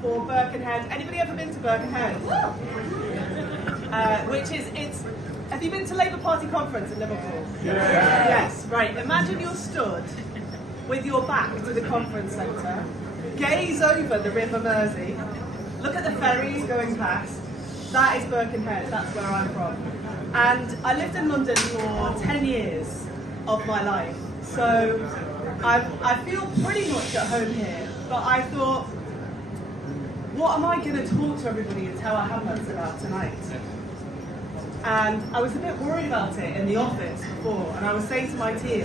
for Birkenhead. Anybody ever been to Birkenhead? Have you been to Labour Party conference in Liverpool? Yes, right. Imagine you're stood with your back to the conference centre, gaze over the River Mersey, look at the ferries going past. That is Birkenhead, that's where I'm from. And I lived in London for 10 years of my life, so I feel pretty much at home here, but I thought, what am I going to talk to everybody in Tower Hamlets about tonight? And I was a bit worried about it in the office before, and I was saying to my team,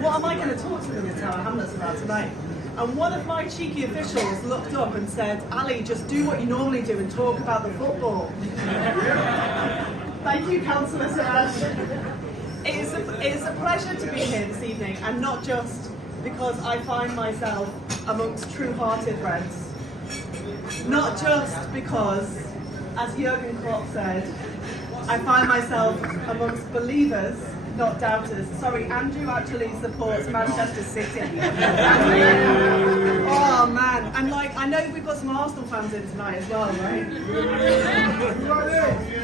what am I going to talk to them in Tower Hamlets about tonight? And one of my cheeky officials looked up and said, Ali, just do what you normally do and talk about the football. Thank you, Councillor Siraj. It is a pleasure to be here this evening, and not just because I find myself amongst true-hearted Reds. Not just because, as Jurgen Klopp said, I find myself amongst believers, not doubters. Sorry, Andrew actually supports Manchester City. Oh man, and I know we've got some Arsenal fans in tonight as well, right?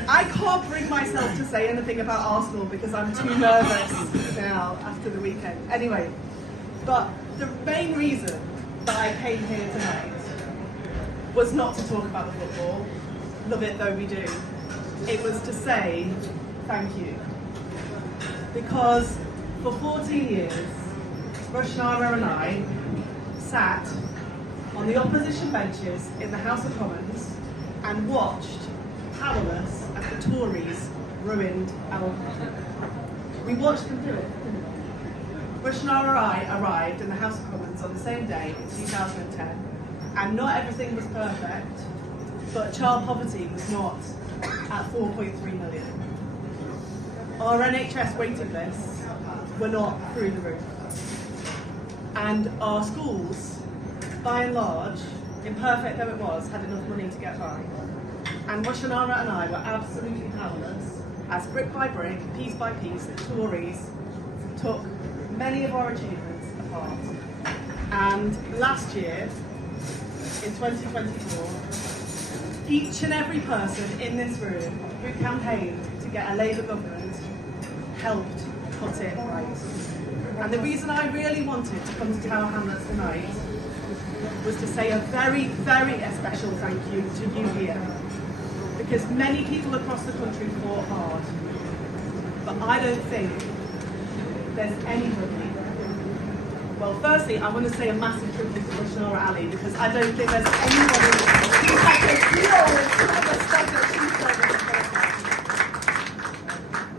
I can't bring myself to say anything about Arsenal because I'm too nervous now after the weekend. Anyway, but the main reason that I came here tonight was not to talk about the football, love it though we do. It was to say thank you. Because for 14 years, Rushnara and I sat on the opposition benches in the House of Commons and watched powerless as the Tories ruined our country. We watched them do it. Rushnara and I arrived in the House of Commons on the same day in 2010, and not everything was perfect, but child poverty was not at 4.3 million. Our NHS waiting lists were not through the roof. And our schools, by and large, imperfect though it was, had enough money to get by. And Rushanara and I were absolutely powerless as brick by brick, piece by piece, the Tories took many of our achievements apart. And last year, in 2024, each and every person in this room who campaigned to get a Labour government helped put it right. And the reason I really wanted to come to Tower Hamlets tonight was to say a very, very special thank you to you here. Because many people across the country fought hard. But I don't think there's anybody. Well, firstly, I want to say a massive tribute to Rushnara Ali, because I don't think there's anybody who had the deal of the stuff that she's done in the politics.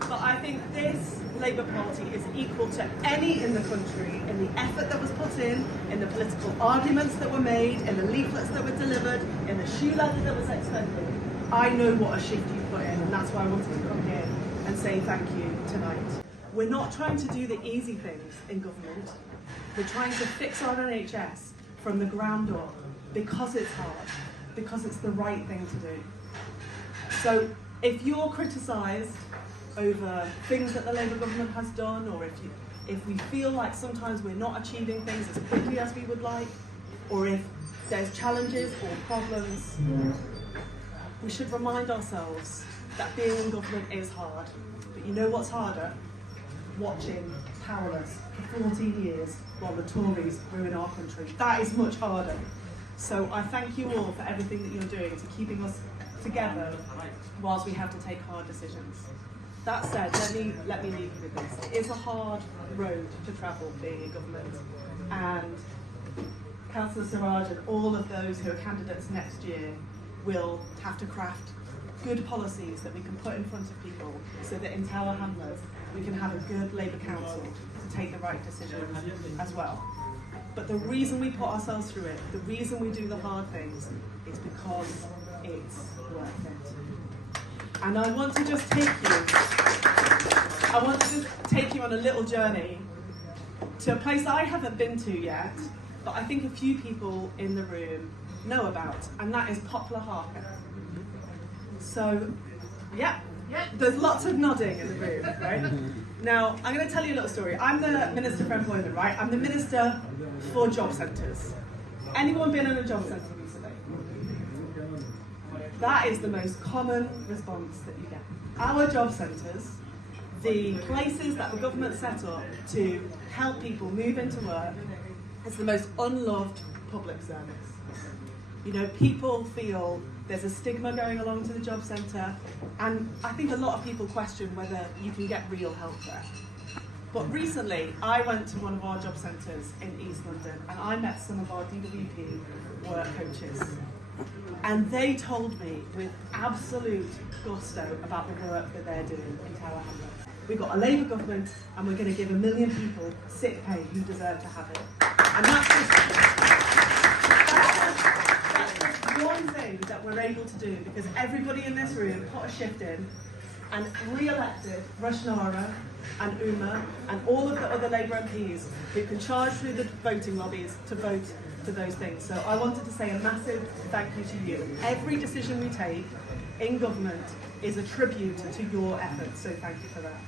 But I think this Labour Party is equal to any in the country in the effort that was put in the political arguments that were made, in the leaflets that were delivered, in the shoe leather that was extended. I know what a shift you've put in, and that's why I wanted to come here and say thank you tonight. We're not trying to do the easy things in government. We're trying to fix our NHS from the ground up because it's hard, because it's the right thing to do. So if you're criticised over things that the Labour government has done, or if we feel like sometimes we're not achieving things as quickly as we would like, or if there's challenges or problems, we should remind ourselves that being in government is hard. But you know what's harder? Watching powerless for 14 years while the Tories ruin our country. That is much harder. So I thank you all for everything that you're doing to keeping us together whilst we have to take hard decisions. That said, let me leave you with this. It is a hard road to travel being in government, and Councillor Siraj and all of those who are candidates next year will have to craft good policies that we can put in front of people so that in Tower Hamlets we can have a good Labour Council to take the right decision as well. But the reason we put ourselves through it, the reason we do the hard things, is because it's worth it. And I want to just take you on a little journey to a place I haven't been to yet, but I think a few people in the room know about, and that is Poplar Harker. So, yeah, there's lots of nodding in the room, right? Now, I'm going to tell you a little story. I'm the Minister for Employment, right? I'm the Minister for Job Centres. Anyone been in a job centre recently? That is the most common response that you get. Our job centres, the places that the government set up to help people move into work, is the most unloved public service. You know, people feel there's a stigma going along to the job centre, and I think a lot of people question whether you can get real help there. But recently, I went to one of our job centres in East London, and I met some of our DWP work coaches. And they told me with absolute gusto about the work that they're doing in Tower Hamlets. We've got a Labour government, and we're going to give 1 million people sick pay who deserve to have it. And that's just one thing that we're able to do, because everybody in this room put a shift in and re-elected Rushnara and Uma and all of the other Labour MPs who can charge through the voting lobbies to vote for those things. So I wanted to say a massive thank you to you. Every decision we take in government is a tribute to your efforts, so thank you for that.